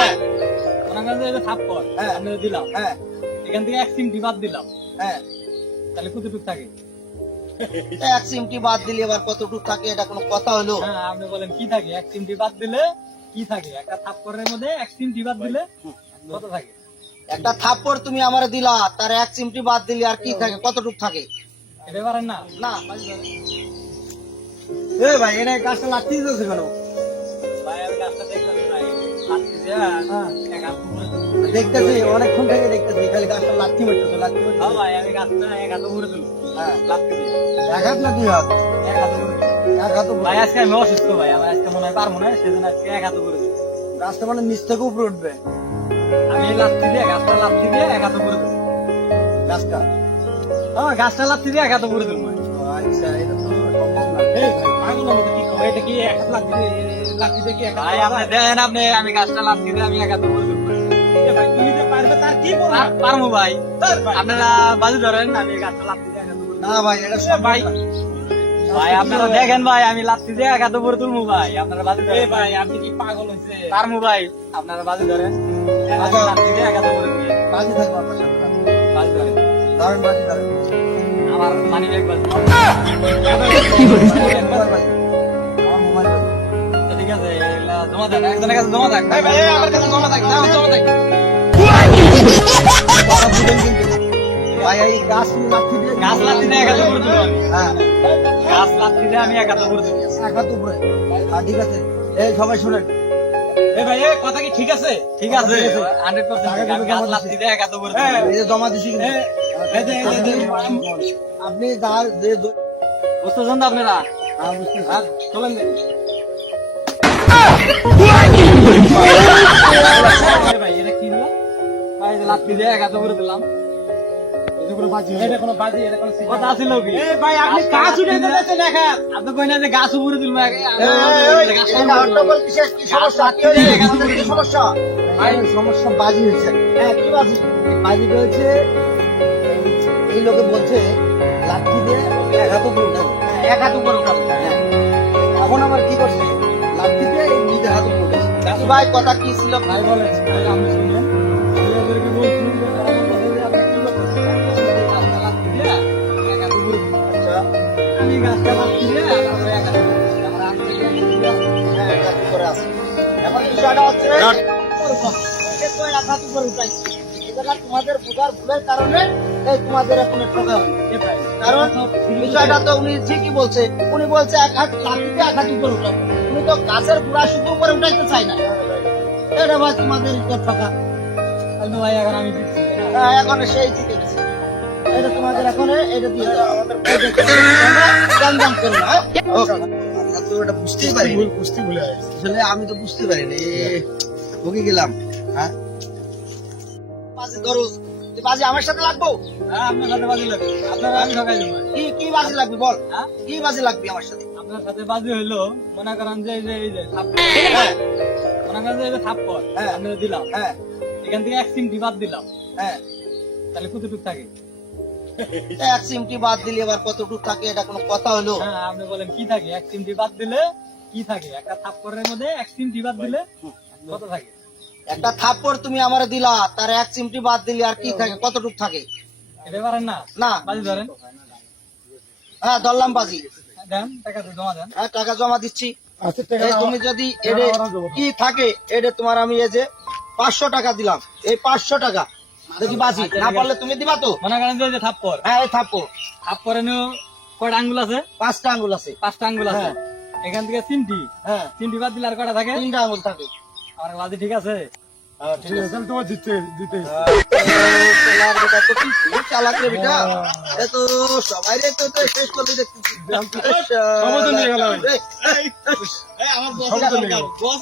হ্যাঁ মনে করেন যে এই যে থাপ্পড় হ্যাঁ। আপনি দিলাম, হ্যাঁ এখান থেকে 1 সিমটি বাদ দিলাম, হ্যাঁ তাহলে কতটুকু থাকে? এক সিমটি বাদ দিলে এবার কতটুকু থাকে, এটা কোনো কথা হলো? হ্যাঁ, আপনি বলেন কি থাকে? 1 সিমটি বাদ দিলে কি থাকে? একটা থাপ্পড়ের মধ্যে 1 সিমটি বাদ দিলে কত থাকে? একটা থাপ্পড় তুমি আমারে দিলা, তার এক সিমটি বাদ দিলে আর কি থাকে, কতটুকু থাকে? এটা পারেন না? না এ ভাই এটা গাছটা লাঠি দিতেছে কেন? ভাই আমি গাছটা দেখলাম ভাই, হাতি দিয়ে এক হাত উপরে তুলবো। দেখতেছি অনেকক্ষণ থেকে দেখতেছি, খালি গাছটা লাঠি মারতেছে লাঠি হ্যাঁ মারতেছে। ভাই, আমি গাছটা এক হাত উপরে তুলবো, হ্যাঁ লাফতে দিয়ে। এক হাত না দুই হাত? এক হাত উপরে তুলবো। এক হাত উপরে। ভাই আজকে আমি অসুস্থ ভাই, আমার আজকে মনে হয় পারবো না, সেজন্য আজকে এক হাত উপরে তুলবো। গাছটা মানে নিচ থেকে উপরে উঠবে আমি এই লাফতে দিয়ে গাছটা লাফতে দিয়ে এক হাত উপরে তুলবো। গাছটা। হ্যাঁ, গাছটা লাফতে দিয়ে এক হাত উপরে তুলবো। আচ্ছা এটা তো সম্ভব না। এই ভাই, পাগল হলো কি করবো? এটা কি এক হাত লাফতে দিয়ে কি এক হাত? ভাই আপনি দেখেন, আমি গাছটা লাফতে দিয়ে আমি এক হাত উপরে তুলবো। ভাই তুমি যে পারবে তার কি বলবো? পারবো ভাই, আপনারা বাজু ধরেন, আমি গাছটা লাফতে দিয়ে এক হাত উপরে তুলবো। না ভাই এটা সম্ভব ভাই না। ভাই আপনারা দেখেন ভাই, আমি লাফতে দিয়ে এক হাত উপরে তুলবো ভাই, আপনারা বাজু ধরেন। ভাই আপনি কি পাগল হয়েছে? পারবো ভাই, আপনারা বাজু ধরেন, আমি লাফতে দিয়ে এক হাত উপরে তুলবো। বাজি থাকবো আপনার সাথে। বাজু ধরেন, ধরেন বাজি ধরেন। আমার মানি ব্যাগ বাজু। মোবাইল বাজি। আমার মোবাইল বাজি। ঠিক আছে, এগুলা জমা থাক, একজনের কাছে জমা থাক। এই ভাই এই আমার কাছে জমা থাক, দাও জমা থাক। কথা বুঝেন কিন্তু। ভাই এই গাছ তুমি লাঠি দিয়ে গাছ লাফতে দিয়ে এক হাত উপরে তুলবো আমি। হ্যাঁ গাছ লাফতে দিয়ে আমি এক হাত উপরে তুলবো। এক হাত উপরে। ঠিক আছে এই সবাই শুনেন। এ ভাই, কথা কি ঠিক আছে? ঠিক আছে, 100% আমি গাছ লাফতে দিয়ে এক হাত উপরে তুলবো। এই যে জমা দিছি কিন্তু। আপনি গাছ যে বুঝতেছেন তো আপনারা? বুঝতেছি। চলেন দেখি। ভাই এটা কি হলো? ভাই যে লাফতে দিয়ে এক হাত উপরে দিলাম। এটা কোনো বাজি এটা কোনো বাজি, এটা কোনো কথা ছিল কি? ভাই আপনি গাছ উঠে দিতেছেন এক হাত। আপনি কই না যে গাছ উপরে তুলবো সমস্যা ভাই, সমস্যা বাজি হয়েছে। হ্যাঁ কি বাজি? বাজি হয়েছে এই লোকে বলছে লাঠি দিয়ে এক হাত উপরে উঠাবো। এক হাত উপরে উঠাবো। হ্যাঁ। এখন আবার কি করছে, লাঠি দিয়ে এই নিজের হাত উপরে উঠেছে। ভাই কথা কি ছিল? ভাই বলেন, ভাই আমি শুনলাম ছেলেদেরকে বলছি যে তারা বলতেছে যে আপনি কি করতেছেন? গাছটা লাফতে দিয়ে এক হাত উপরে তুলবো। আচ্ছা, আমি গাছটা লাফতে দিয়ে তারপরে এক হাত উপরে তুলবো। আমার হাত থেকে এক হাত উপরে হ্যাঁ, এক হাত উপরে আছে। এখন বিষয়টা হচ্ছে এ তো এক হাত উপরে উঠাইছে। এটা তোমাদের বোঝার ভুলের কারণে এই তোমাদের এখন ঠকা হলো। কারণ বিষয়টা তো উনি ঠিকই বলছে, উনি বলছে এক হাত লাঠিতে এক হাত উপরে উঠাবো, উনি তো গাছের গুড়া শুধু উপরে উঠাইতে চাই না। এটা ভাই তোমাদের ঠকা। তাহলে তো ভাই এখন আমি দিচ্ছি। এখন সেই জিতে গেছে। এটা তোমাদের এখন এটা দিয়ে দাও। জাম করো না, হ্যাঁ? আমরা তো এটা বুঝতেই পারিনি। আসলে আমি তো বুঝতে পারিনি, ভুগে গেলাম। হ্যাঁ বাজি ধরো, বাজি আমার সাথে লাগবো? হ্যাঁ, আপনার সাথে বাজি লাগবে, আপনার আমি ঠকাই দেবো। কি কি বাজি লাগবে বল? হ্যাঁ, কি বাজি লাগবে আমার সাথে? আপনার সাথে বাজি হইলো, মনে করেন যে এই যে থাপ্পড়, হ্যাঁ মনে করেন যে এই যে থাপ্পড় হ্যাঁ। আপনি দিলাম, হ্যাঁ এখান থেকে 1 সিমটি বাদ দিলাম, হ্যাঁ তাহলে কতটুকু থাকে? এক সিমটি বাদ দিলে এবার কতটুকু থাকে, এটা কোনো কথা হলো? হ্যাঁ, আপনি বলেন কি থাকে? 1 সিমটি বাদ দিলে কি থাকে? একটা থাপ্পড়ের মধ্যে 1 সিমটি বাদ দিলে কত থাকে? একটা থাপ্পড় তুমি আমারে দিলা, তার এক সিমটি বাদ দিলে আর কি থাকে, কতটুকু থাকে? এটা পারেন না? না। বাজি ধরেন, হ্যাঁ ধরলাম বাজি। দেন টাকা জমা দেন। হ্যাঁ টাকা জমা দিচ্ছি। এই তুমি যদি এডে কি থাকে, এটা তোমার আমি এই যে 500 টাকা দিলাম, এই 500 টাকা যদি বাজি না পারলে তুমি দিবা তো? মনে করেন যে এই যে থাপ্পড়, হ্যাঁ এই থাপ্পড় থাপ্পড়ে নিও কয়টা আঙ্গুল আছে? 5টা আঙ্গুল আছে। 5টা আঙ্গুল আছে। হ্যাঁ। এখান থেকে সিমটি, হ্যাঁ সিমটি বাদ দিলে আর কয়টা থাকে? 3টা আঙ্গুল থাকে। আমার বাজি ঠিক আছে? ঠিক আছে তোমার দিতে চালাক রে বেটা, এ তো সবাই রে তো শেষ করে দেখতেছি। সমর্থন দিয়ে গেল। এই, আমার বস